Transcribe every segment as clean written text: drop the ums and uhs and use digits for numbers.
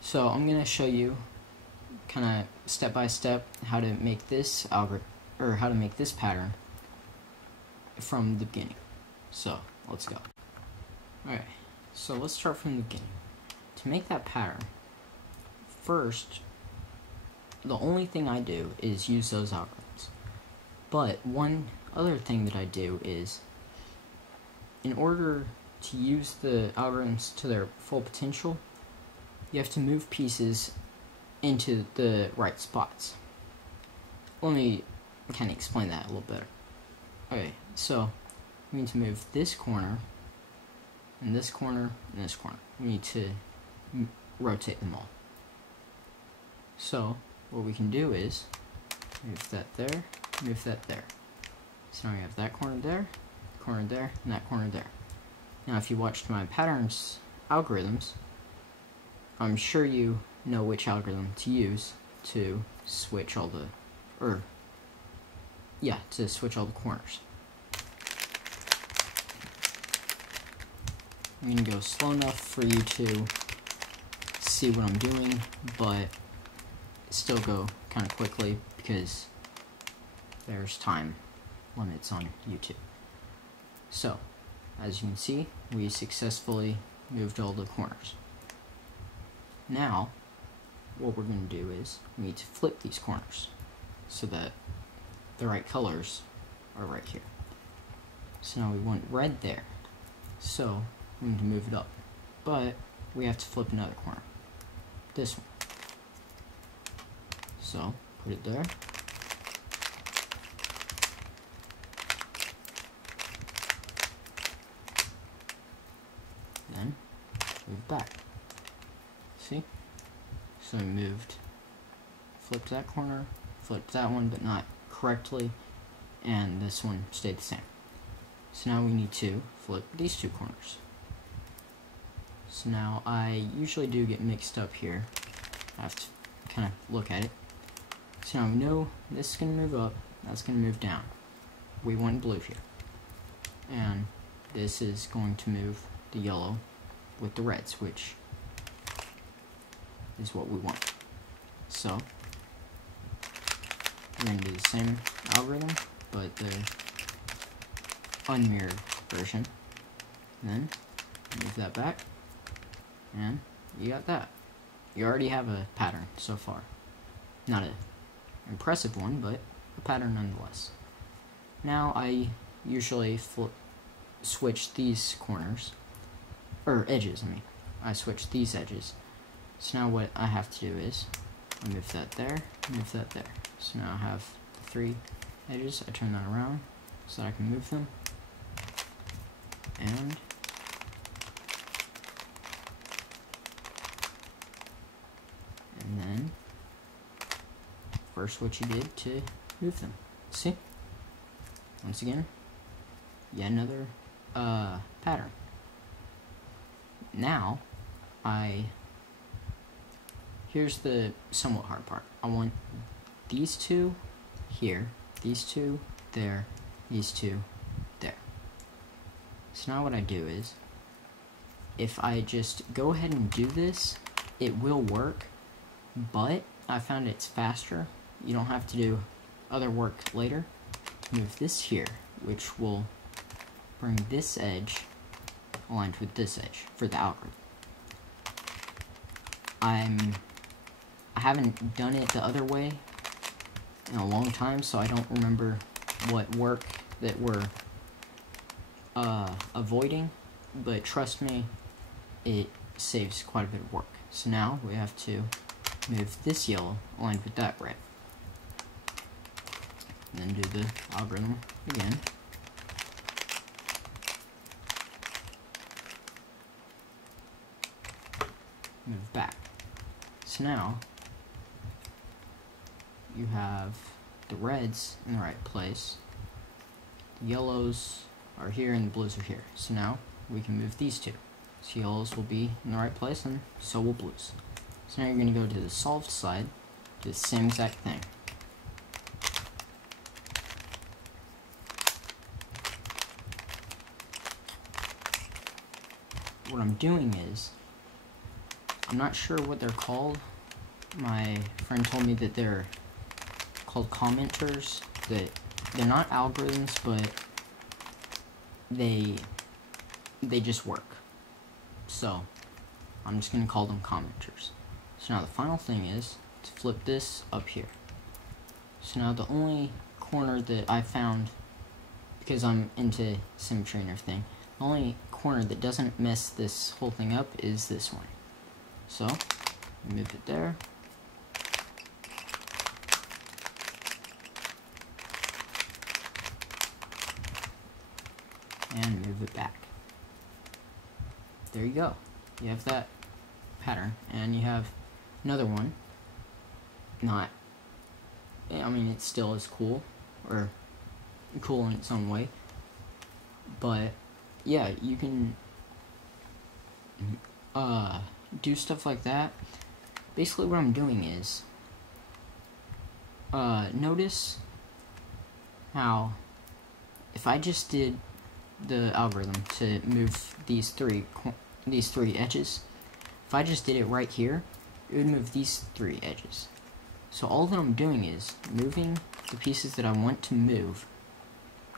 So I'm going to show you kind of step by step how to make this algorithm, or how to make this pattern from the beginning. So let's go. Alright, so let's start from the beginning. To make that pattern, first, the only thing I do is use those algorithms. But one other thing that I do is, in order to use the algorithms to their full potential, you have to move pieces into the right spots. Let me kind of explain that a little better. Okay, so we need to move this corner, and this corner, and this corner. We need to rotate them all. So what we can do is move that there, move that there. So now we have that corner there, and that corner there. Now if you watched my patterns algorithms, I'm sure you know which algorithm to use to switch all the, to switch all the corners. I'm going to go slow enough for you to see what I'm doing, but still go kind of quickly because there's time limits on YouTube. So, as you can see, we successfully moved all the corners. Now, what we're going to do is we need to flip these corners so that the right colors are right here. So now we want red there. So we need to move it up. But we have to flip another corner. This one. So put it there. Then move back. See? So we moved, flipped that corner, flipped that one, but not correctly, and this one stayed the same. So now we need to flip these two corners. So now I usually do get mixed up here. I have to kind of look at it. So now we know this is going to move up, that's going to move down. We want blue here. And this is going to move the yellow with the reds, which is what we want. So we're going to do the same algorithm, but the unmirrored version. And then move that back, and you got that. You already have a pattern so far. Not an impressive one, but a pattern nonetheless. Now I usually switch these corners, or edges, I switch these edges. So now what I have to do is, I move that there, move that there. So now I have the three edges, I turn that around so that I can move them. And then, first what you did to move them. See? Once again, yet another pattern. Now, here's the somewhat hard part. I want these two here, these two there, these two there. So now what I do is, if I just go ahead and do this, it will work, but I found it's faster. You don't have to do other work later. Move this here, which will bring this edge aligned with this edge for the algorithm. I haven't done it the other way in a long time, so I don't remember what work that we're avoiding, but trust me, it saves quite a bit of work. So now we have to move this yellow aligned with that red. And then do the algorithm again. Move back. So now you have the reds in the right place, the yellows are here, and the blues are here. So now we can move these two. So yellows will be in the right place, and so will blues. So now you're going to go to the solved side, do the same exact thing. What I'm doing is, I'm not sure what they're called. My friend told me that they're called commenters, that they're not algorithms, but they just work. So I'm just going to call them commenters. So now the final thing is to flip this up here. So now the only corner that I found, because I'm into symmetry and everything, the only corner that doesn't mess this whole thing up is this one. So move it there. And move it back. There you go. You have that pattern, and you have another one. Not, I mean, it still is cool, or cool in its own way, but yeah, you can do stuff like that. Basically what I'm doing is notice how if I just did the algorithm to move these three edges, if I just did it right here, it would move these 3 edges. So all that I'm doing is moving the pieces that I want to move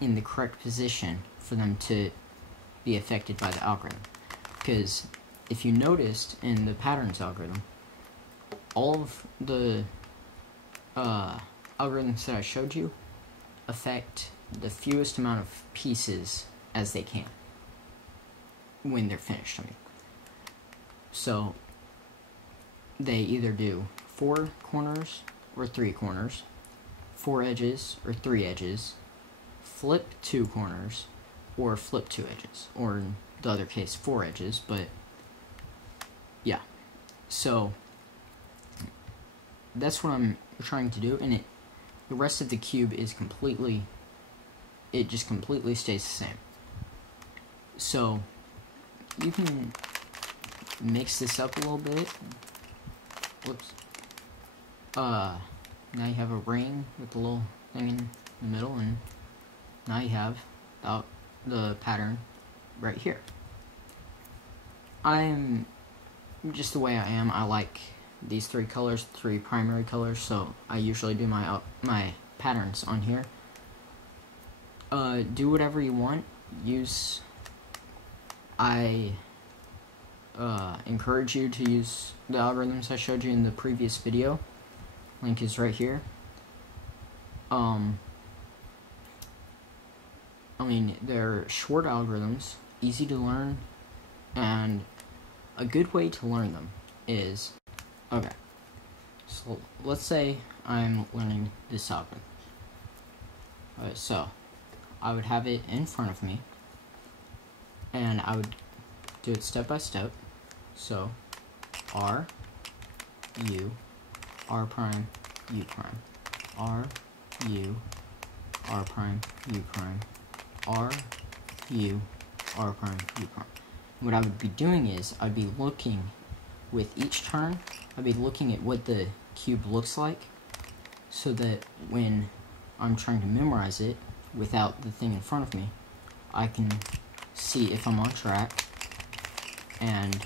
in the correct position for them to be affected by the algorithm. Because if you noticed in the patterns algorithm, all of the algorithms that I showed you affect the fewest amount of pieces as they can when they're finished. So they either do 4 corners or 3 corners, 4 edges or 3 edges, flip 2 corners or flip 2 edges, or in the other case 4 edges, but yeah. So that's what I'm trying to do, and the rest of the cube is it just completely stays the same. So you can mix this up a little bit. Whoops. Now you have a ring with a little thing in the middle, and now you have the pattern right here. I'm just the way I am. I like these 3 colors, 3 primary colors, so I usually do my patterns on here. Do whatever you want. I encourage you to use the algorithms I showed you in the previous video. Link is right here. I mean, they're short algorithms, easy to learn, and a good way to learn them is, okay, so let's say I'm learning this algorithm. So I would have it in front of me, and I would do it step by step. So R, U, R prime, U prime, R, U, R prime, U prime, R, U, R prime, U prime. What I would be doing is I'd be looking with each turn, I'd be looking at what the cube looks like, so that when I'm trying to memorize it without the thing in front of me, I can see if I'm on track and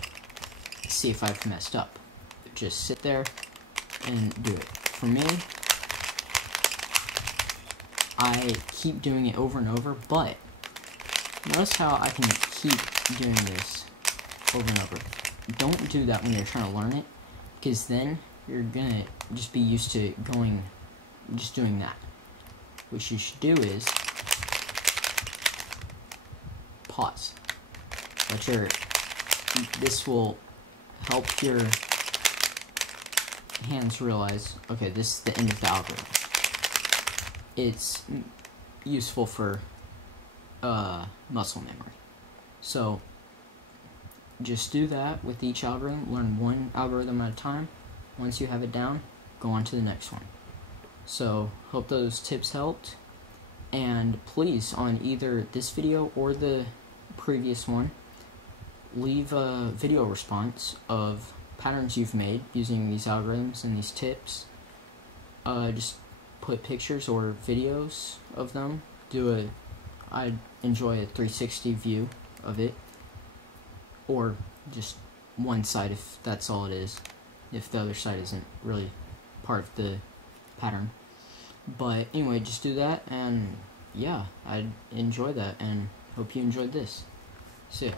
see if I've messed up. Just sit there and do it. For me, I keep doing it over and over, but notice how I can keep doing this over and over. Don't do that when you're trying to learn it, because then you're gonna just be used to just doing that. What you should do is pause. This will help your hands realize, okay, this is the end of the algorithm. It's useful for muscle memory. So just do that with each algorithm. Learn one algorithm at a time. Once you have it down, go on to the next one. So hope those tips helped, and please, on either this video or the previous one, leave a video response of patterns you've made using these algorithms and these tips. Just put pictures or videos of them. I'd enjoy a 360 view of it, or just one side if that's all it is, if the other side isn't really part of the pattern. But anyway, just do that, and yeah, I enjoy that, and hope you enjoyed this. See ya.